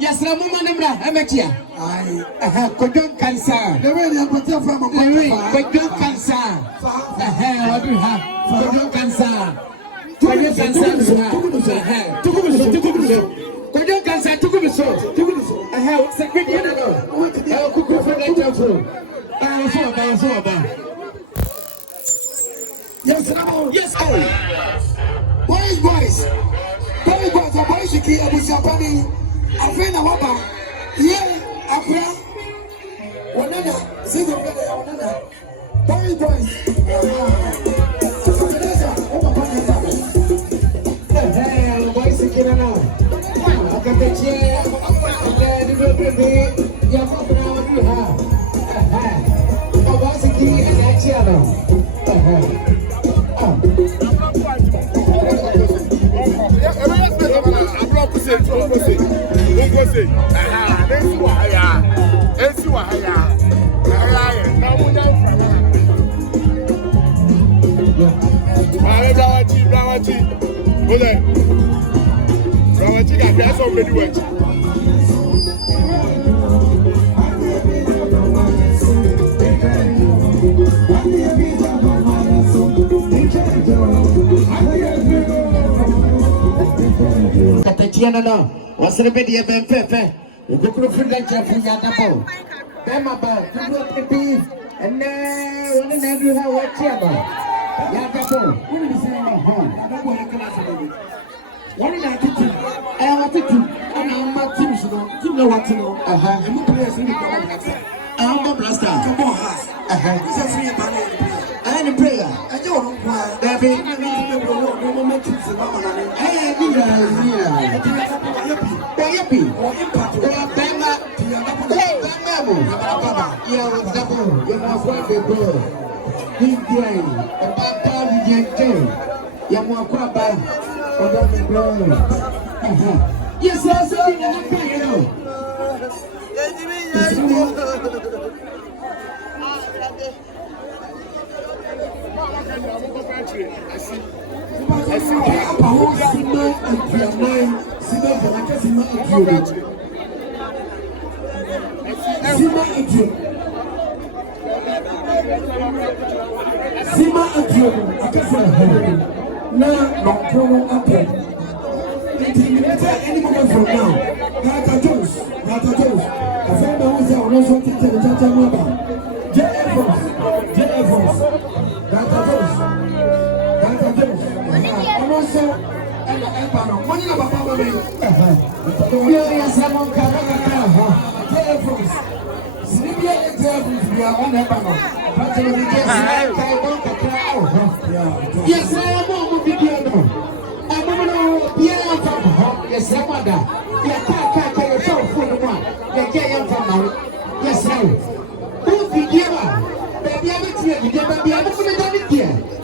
Yes, Ramana, Amatia. I have Kodon cancer. The way you put your from a Kodon cancer. What do you have? Kodon cancer. Kodon cancer. Kodon I have secretary. I will cook for that. Yes, boys. A boy should keep a Japani. A friend of Waba. Yeah, Abra. One another. See the boys. Boys, you know. I can take chair. No, what's the video? Ben Pepe, you go to the lecture for Yanapo. Bemaba, you go to beef, and now one and every how what channel. Yanapo, what is it? What did I do? I want to do, and I'm not team, you know what to know. And you play in the I'm a blaster. Come on, it's a free banana. I need prayer. I don't know why. David, I need to go to the moment. Hey, Baby, or impact, or Bama, hey, Bama, you're a double, you're not one big girl. Big game, a bad party, you're more crab, or the girl. Yes, I saw you. I see yes, I am a video. I'm a yes, I'm a yes,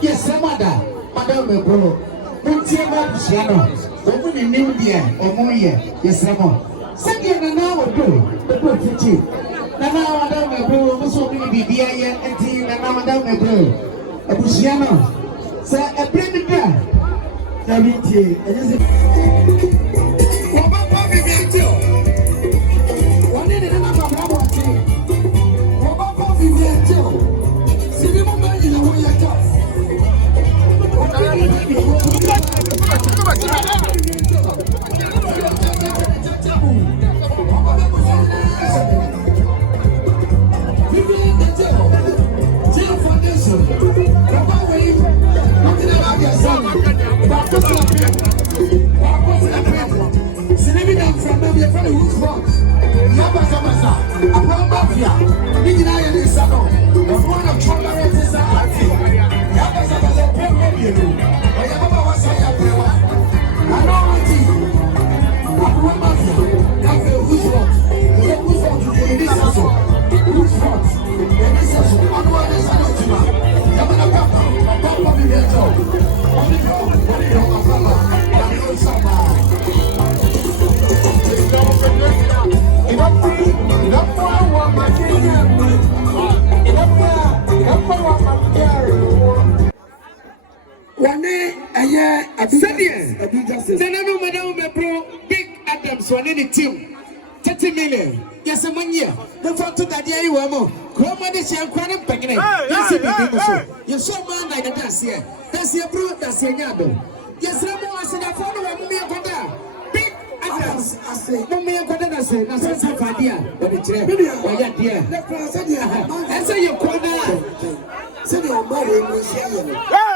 yes, Madam Bro. Open in India or more year, yes, Ramon. Second, and now do the good teaching. Now, Madam Bro, so many BBI and tea, and now Madam Bro. A Busiano, sir, a blended guy. Big Adams, one in the team. 30 million. Yes, a 1 year. The photo that you want. Chroma this year, credit packing. Yes, you saw man like that's here. That's your bro, that's your yado. Yes, Ramo, I said, I follow me a conda. Big advance. I say, no me a conda, I say, that's a idea. But it's a video. Oh, yeah, dear. I say, you corner. Say, you're married, we say, hey.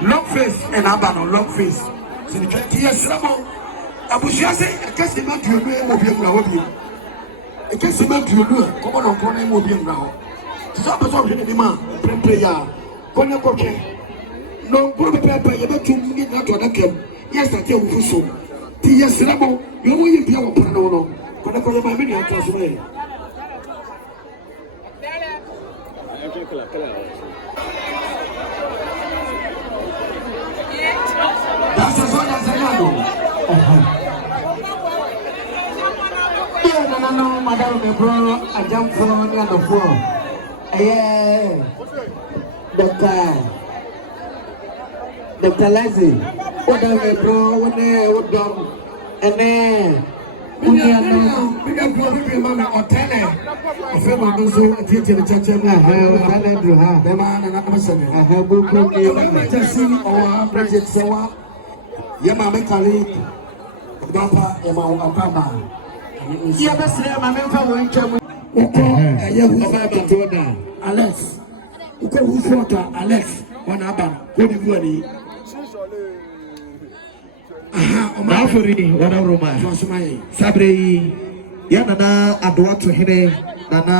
Long face and abano long face. So the 20 years ramo. Abusia say a customer to you will be a a customer to you, come on corner will be now. Some of the man, player, corner coche. No, go to paper, you better get out of the camp. Yes, I tell you so. Yes, ramo, you will be our panel. But I call my mini across way. That's as well as I know. No, Madame the Bro, I jump from on the floor. Yeah, Dr. Lazzy, what are the bro, what they would do, and then we are Mama or Tele. If you want to so teach the church, I have the man and I'm saying, I have book to see our Bridget Sawa, Yamama Kali, Papa, Yama Papa. Yeah, that's it. My member went to Alex. Who can who's water? Alex. One abba. What do you want? Mafuri, one Roma. Sabre, Yanana, Adwa to Hene, Nana.